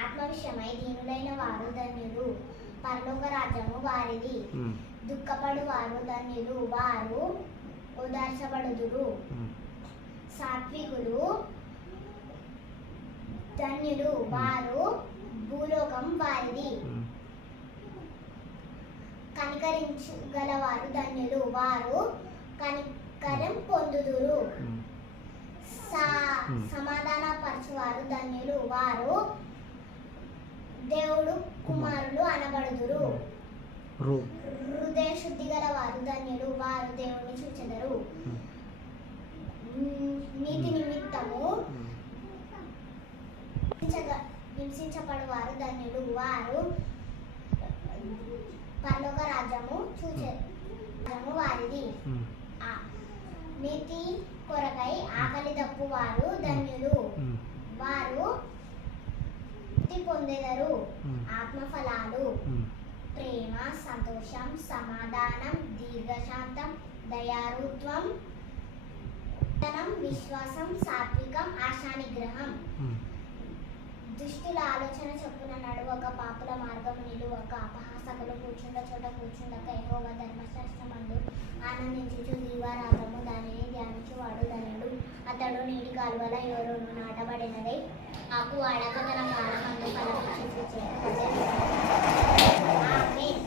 ఆత్మవిషయమై దీనులైన వారు ధన్యులు, పరలోక రాజ్యము వారిది. దుఃఖపడు వారు ధన్యులు, వారు ఓదార్చబడుదురు. సాత్వికులు ధన్యులు, వారు భూలోకం వారిది. కనికరించగలవారు ధన్యులు, వారు కనికరం పొందుదురు. సమాధానపరచువారు ధన్యులు, వారు దేవుడు కుమారులు అనబడుదురు. హృదయ శుద్ధి గల వారు ధన్యులు, వారు దేవుని చూచెదరు. నీతి నిమిత్తము హింసించబడువారు ధన్యులు, వారు పరలోక రాజ్యము చూచెదరు వారిది. నీతి కొరకై ఆకలి దప్పువారు ధన్యులు, వారు పొందెదరు. ఆత్మఫలాలు ప్రేమ, సంతోషం, సమాధానం, దీర్ఘశాంతం, దయారుత్వం, విశ్వాసం, సాత్వికం, ఆశానిగ్రహం. దుష్టుల ఆలోచన చొప్పున నడువక, పాపుల మార్గము నిలువక, అపహాసకులు కూర్చుండ చోట కూర్చుండక, యెహోవా ధర్మశాస్త్రమందు ఆనందించుచు దీవారాత్రము దానిని ధ్యానించువాడు ధన్యుడు. అతడు నీటి కాలువల యోరోను నాటబడినదై ఆకు వాడక తన కాలమందు ఫలమిచ్చు. ఆమేన్.